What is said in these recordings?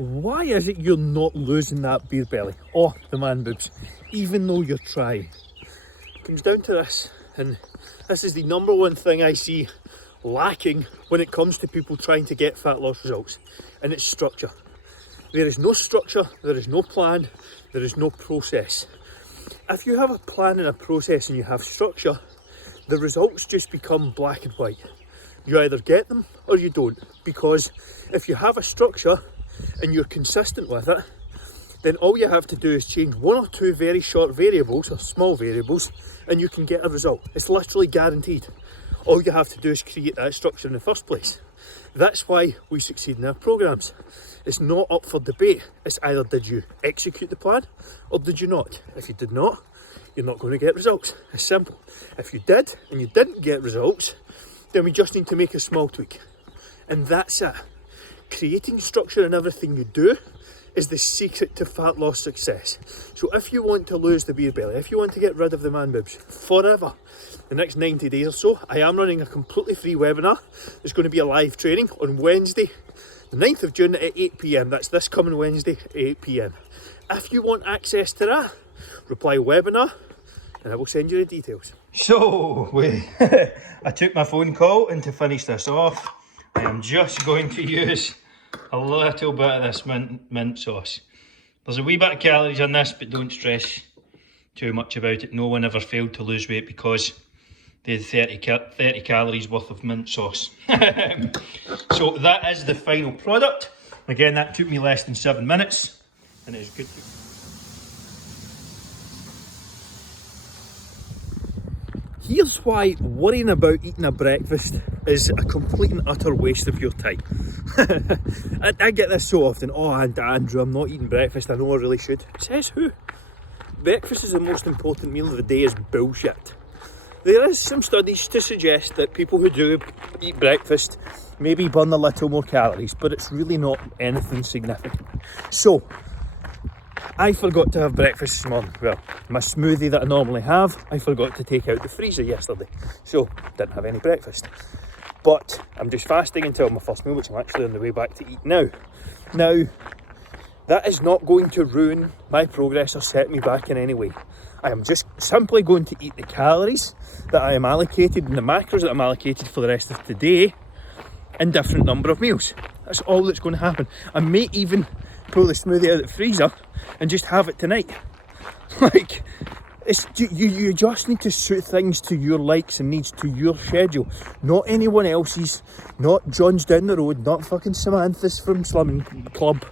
Why is it you're not losing that beer belly or the man boobs, even though you're trying? It comes down to this, and this is the number one thing I see lacking when it comes to people trying to get fat loss results, and it's structure. There is no structure, there is no plan, there is no process. If you have a plan and a process and you have structure, the results just become black and white. You either get them or you don't, because if you have a structure and you're consistent with it, then all you have to do is change one or two very short variables or small variables and you can get a result. It's literally guaranteed. All you have to do is create that structure in the first place. That's why we succeed in our programs. It's not up for debate. It's either did you execute the plan or did you not. If you did not, you're not going to get results. It's simple. If you did and you didn't get results, then we just need to make a small tweak. And that's it. Creating structure in everything you do is the secret to fat loss success. So if you want to lose the beer belly, if you want to get rid of the man boobs forever, the next 90 days or so, I am running a completely free webinar. There's going to be a live training on Wednesday, the 9th of June at 8 PM. That's this coming Wednesday at 8 PM. If you want access to that, reply webinar and I will send you the details. So, I took my phone call, and to finish this off, I am just going to use a little bit of this mint sauce. There's a wee bit of calories in this, but don't stress too much about it. No one ever failed to lose weight because they had 30 calories worth of mint sauce. So that is the final product. Again, that took me less than 7 minutes, and it is good to... Here's why worrying about eating a breakfast is a complete and utter waste of your time. I get this so often. Oh, Andrew, I'm not eating breakfast. I know I really should. Says who? Breakfast is the most important meal of the day is bullshit. There is some studies to suggest that people who do eat breakfast maybe burn a little more calories, but it's really not anything significant. So, I forgot to have breakfast this morning. Well, my smoothie that I normally have, I forgot to take out the freezer yesterday. So, didn't have any breakfast. But I'm just fasting until my first meal, which I'm actually on the way back to eat now. Now, that is not going to ruin my progress or set me back in any way. I am just simply going to eat the calories that I am allocated and the macros that I'm allocated for the rest of today in different number of meals. That's all that's going to happen. I may even pull the smoothie out of the freezer and just have it tonight. Like, it's, you just need to suit things to your likes and needs, to your schedule, not anyone else's, not John's down the road, not fucking Samantha's from Slimming Club,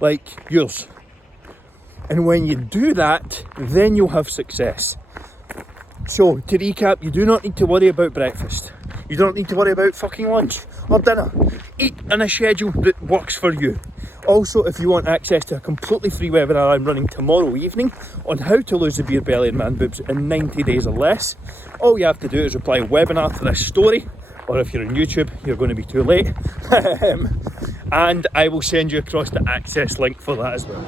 like yours. And when you do that, then you'll have success. So, to recap, you do not need to worry about breakfast. You don't need to worry about fucking lunch or dinner. Eat in a schedule that works for you. Also, if you want access to a completely free webinar I'm running tomorrow evening on how to lose the beer belly and man boobs in 90 days or less, all you have to do is reply webinar to this story, or if you're on YouTube, you're going to be too late. And I will send you across the access link for that as well.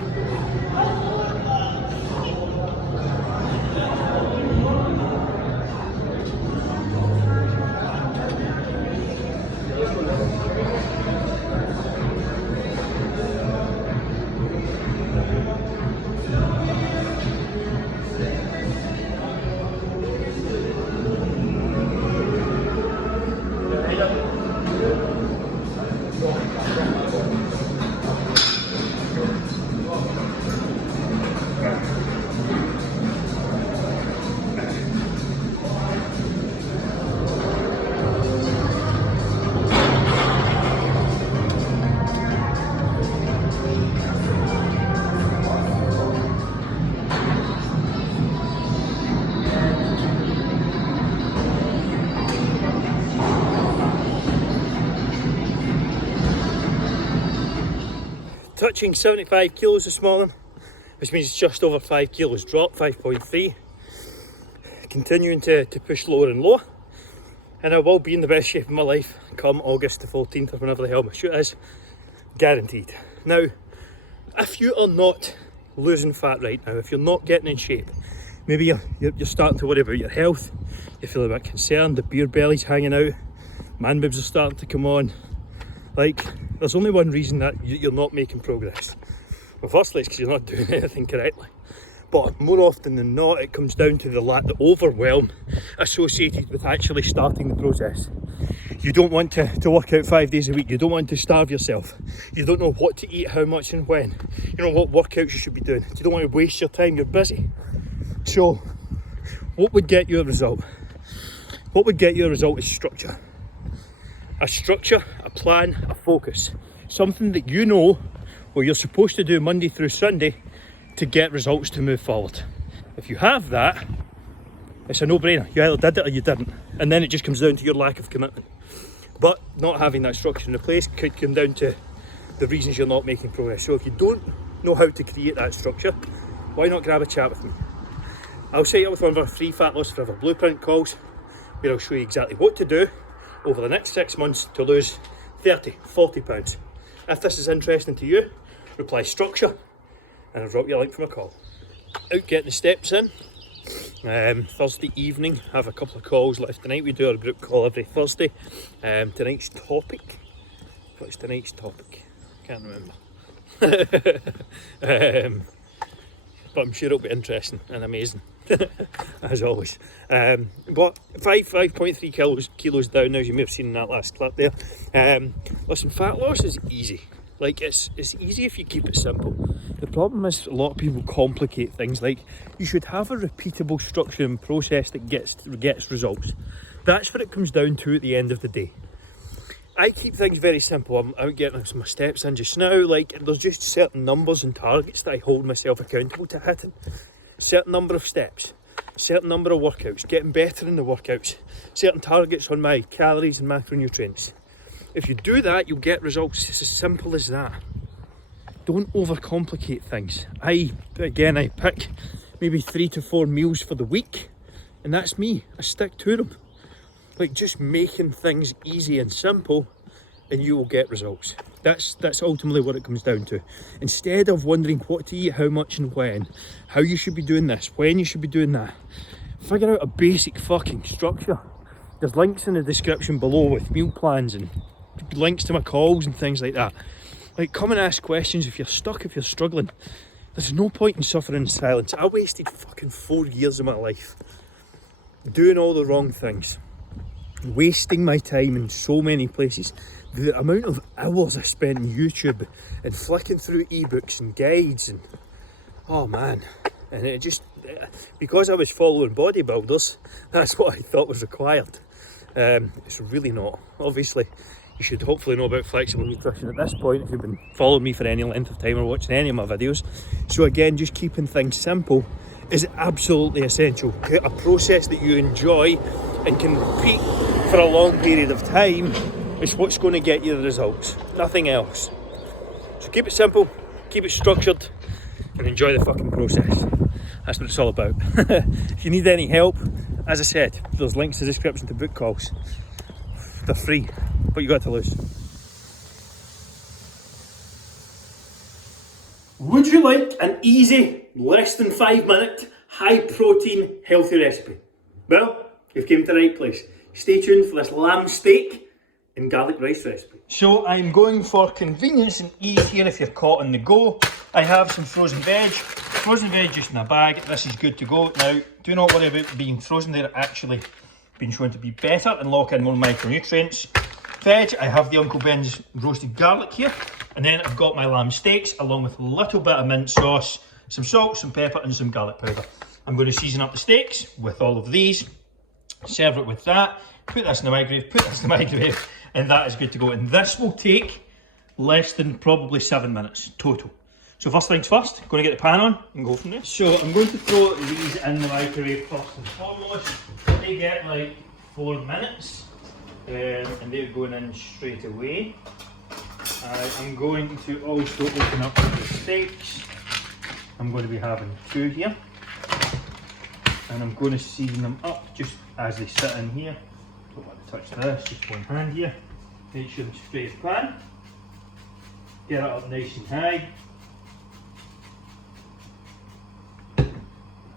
Touching 75 kilos this morning, which means it's just over 5 kilos drop, 5.3. Continuing to push lower and lower, and I will be in the best shape of my life come August the 14th or whenever the hell my shoot is, guaranteed. Now, if you are not losing fat right now, if you're not getting in shape, maybe you're starting to worry about your health, you feel a bit concerned, the beer belly's hanging out, man boobs are starting to come on, like, There's only one reason that you're not making progress. Well, firstly, it's because you're not doing anything correctly. But more often than not, it comes down to the overwhelm associated with actually starting the process. You don't want to work out 5 days a week. You don't want to starve yourself. You don't know what to eat, how much and when. You don't know what workouts you should be doing. You don't want to waste your time. You're busy. So, what would get you a result? What would get you a result is structure. A structure, a plan, a focus. Something that you know what you're supposed to do Monday through Sunday to get results to move forward. If you have that, it's a no-brainer. You either did it or you didn't. And then it just comes down to your lack of commitment. But not having that structure in the place could come down to the reasons you're not making progress. So if you don't know how to create that structure, why not grab a chat with me? I'll set you up with one of our free Fat Loss Forever Blueprint calls, where I'll show you exactly what to do over the next 6 months to lose 30, 40 pounds. If this is interesting to you, reply structure and I'll drop you a link for my call. Out, get the steps in. Thursday evening, have a couple of calls left tonight. We do our group call every Thursday. Tonight's topic, what's tonight's topic? Can't remember. But I'm sure it'll be interesting and amazing, as always. But 5.3 kilos down now, as you may have seen in that last clip there. Listen, fat loss is easy. Like, it's easy if you keep it simple. The problem is a lot of people complicate things. Like, you should have a repeatable structure and process that gets results. That's what it comes down to at the end of the day. I keep things very simple. I'm out getting my steps in just now. Like, there's just certain numbers and targets that I hold myself accountable to hitting. Certain number of steps, certain number of workouts, getting better in the workouts, certain targets on my calories and macronutrients. If you do that, you'll get results. It's as simple as that. Don't overcomplicate things. I pick maybe 3 to 4 meals for the week, and that's me. I stick to them. Like, just making things easy and simple, and you will get results. That's ultimately what it comes down to. Instead of wondering what to eat, how much and when, how you should be doing this, when you should be doing that, figure out a basic fucking structure. There's links in the description below with meal plans and links to my calls and things like that. Like, come and ask questions if you're stuck, if you're struggling. There's no point in suffering in silence. I wasted fucking 4 years of my life doing all the wrong things, wasting my time in so many places. The amount of hours I spent on YouTube and flicking through ebooks and guides, and oh man. And it just, because I was following bodybuilders, that's what I thought was required. It's really not. Obviously, you should hopefully know about flexible nutrition at this point if you've been following me for any length of time or watching any of my videos. So again, just keeping things simple is absolutely essential. A process that you enjoy and can repeat for a long period of time is what's going to get you the results, nothing else. So keep it simple, keep it structured, and enjoy the fucking process. That's what it's all about. If you need any help, as I said, there's links in the description to book calls. They're free, but you got to lose. Would you like an easy, less than 5 minute, high protein, healthy recipe? Well, you've came to the right place. Stay tuned for this lamb steak and garlic rice recipe. So I'm going for convenience and ease here if you're caught on the go. I have some frozen veg just in a bag. This is good to go. Now, do not worry about being frozen. They're actually been shown to be better and lock in more micronutrients. Veg, I have the Uncle Ben's roasted garlic here, and then I've got my lamb steaks along with a little bit of mint sauce, some salt, some pepper and some garlic powder. I'm going to season up the steaks with all of these, serve it with that, put this in the microwave, and that is good to go. And this will take less than probably 7 minutes total. So first things first, going to get the pan on and go from there. So I'm going to throw these in the microwave first and foremost. They get like 4 minutes and they're going in straight away. I'm going to also open up the steaks. I'm going to be having 2 here. And I'm going to season them up just as they sit in here. Don't want to touch this, just one hand here. Make sure it's straight as pan. Get it up nice and high.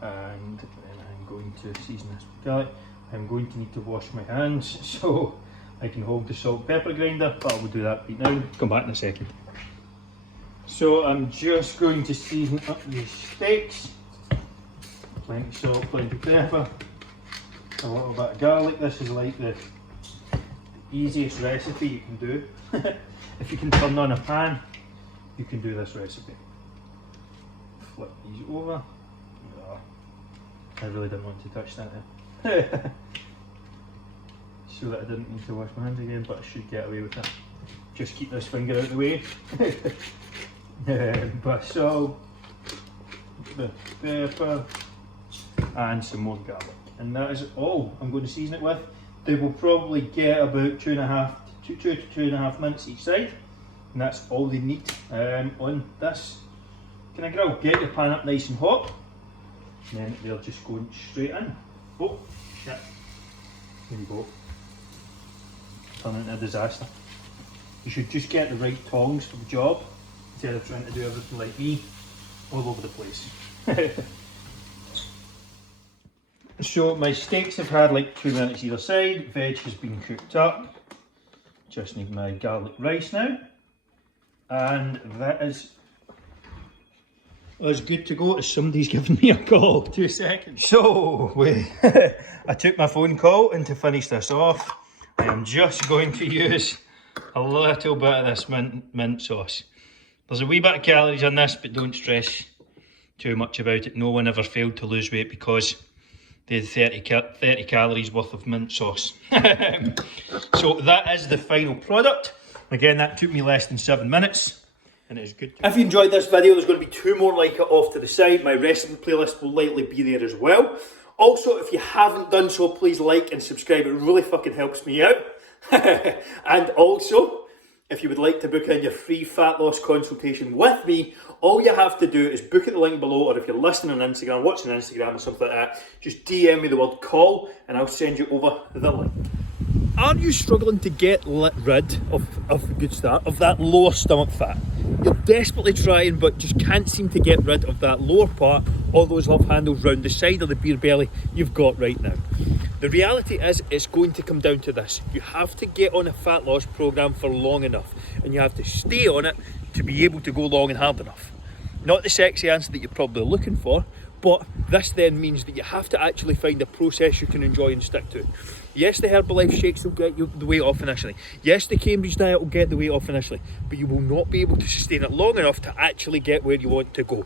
And then I'm going to season this with garlic. I'm going to need to wash my hands, so I can hold the salt pepper grinder, but I will do that right now. Come back in a second. So I'm just going to season up these steaks. Plenty of salt, plenty of pepper, a little bit of garlic. This is like the easiest recipe you can do. If you can turn on a pan, you can do this recipe. Flip these over. Oh, I really didn't want to touch that there. So that I didn't need to wash my hands again, but I should get away with it. Just keep this finger out of the way. But salt, the pepper, and some more garlic. And that is all I'm going to season it with. They will probably get about 2 to 2.5 minutes each side. And that's all they need on this kind of grill. Get your pan up nice and hot. And then they're just going straight in. Oh, shit. There you go. Turn into a disaster. You should just get the right tongs for the job instead of trying to do everything like me, all over the place. So my steaks have had like 2 minutes either side, veg has been cooked up. Just need my garlic rice now. And that is as good to go as somebody's given me a call. 2 seconds. So I took my phone call, and to finish this off, I am just going to use a little bit of this mint sauce. There's a wee bit of calories on this, but don't stress too much about it. No one ever failed to lose weight because they had 30 calories worth of mint sauce. So that is the final product. Again, that took me less than 7 minutes. And it is good. If you enjoyed this video, there's going to be 2 more like it off to the side. My recipe playlist will likely be there as well. Also, if you haven't done so, please like and subscribe. It really fucking helps me out. And also, if you would like to book in your free fat loss consultation with me, all you have to do is book at the link below, or if you're listening on Instagram, watching on Instagram or something like that, just DM me the word call and I'll send you over the link. Are you struggling to get rid of good start of that lower stomach fat? You're desperately trying but just can't seem to get rid of that lower part, all those love handles round the side of the beer belly you've got right now. The reality is it's going to come down to this. You have to get on a fat loss program for long enough, and you have to stay on it to be able to go long and hard enough. Not the sexy answer that you're probably looking for, but this then means that you have to actually find a process you can enjoy and stick to. Yes, the Herbalife shakes will get you the weight off initially. Yes, the Cambridge diet will get the weight off initially, but you will not be able to sustain it long enough to actually get where you want to go.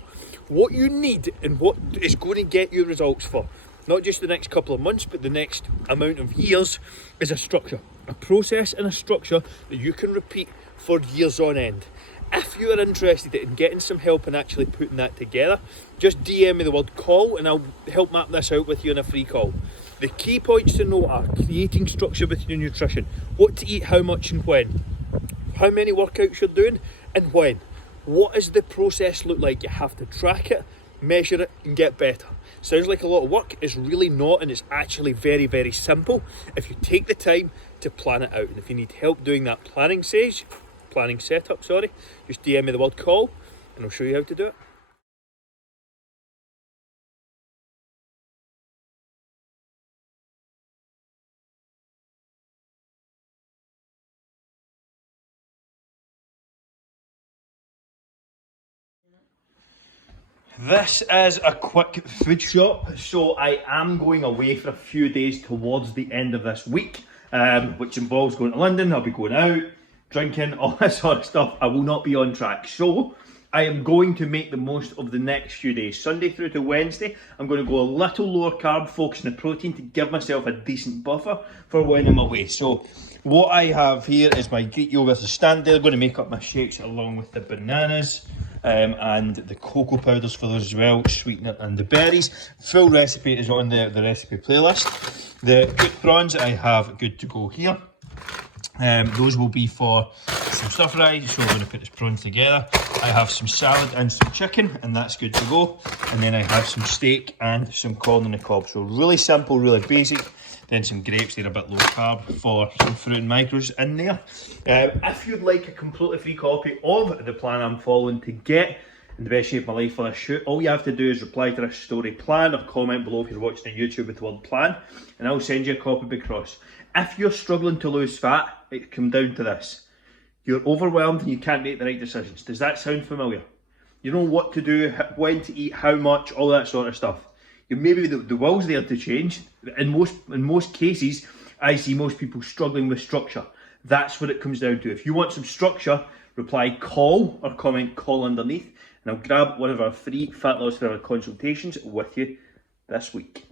What you need and what is going to get you results for, not just the next couple of months, but the next amount of years, is a structure, a process and a structure that you can repeat for years on end. If you are interested in getting some help and actually putting that together, just DM me the word call and I'll help map this out with you in a free call. The key points to know are creating structure with your nutrition, what to eat, how much and when, how many workouts you're doing and when. What does the process look like? You have to track it, measure it and get better. Sounds like a lot of work, it's really not, and it's actually very, very simple if you take the time to plan it out. And if you need help doing that planning setup, just DM me the word call and I'll show you how to do it. This is a quick food shop, so I am going away for a few days towards the end of this week, which involves going to London. I'll be going out, drinking, all that sort of stuff. I will not be on track, so I am going to make the most of the next few days. Sunday through to Wednesday, I'm going to go a little lower carb, focusing on protein to give myself a decent buffer for when I'm away. So what I have here is my Greek yogurt as a standard. I'm going to make up my shakes along with the bananas. And the cocoa powders for those as well, sweetener and the berries. Full recipe is on the recipe playlist. The cooked prawns I have good to go here. Those will be for some stir fries, so I'm going to put this prawns together. I have some salad and some chicken, and that's good to go. And then I have some steak and some corn on the cob. So really simple, really basic. Then some grapes, they're a bit low carb for some fruit and micros in there. If you'd like a completely free copy of the plan I'm following to get in the best shape of my life for this shoot, all you have to do is reply to this story plan or comment below if you're watching on YouTube with the word plan, and I'll send you a copy across. If you're struggling to lose fat, it comes down to this. You're overwhelmed and you can't make the right decisions. Does that sound familiar? You know what to do, when to eat, how much, all that sort of stuff. Maybe the will's there to change. In most cases, I see most people struggling with structure. That's what it comes down to. If you want some structure, reply call or comment call underneath, and I'll grab one of our free Fat Loss Forever consultations with you this week.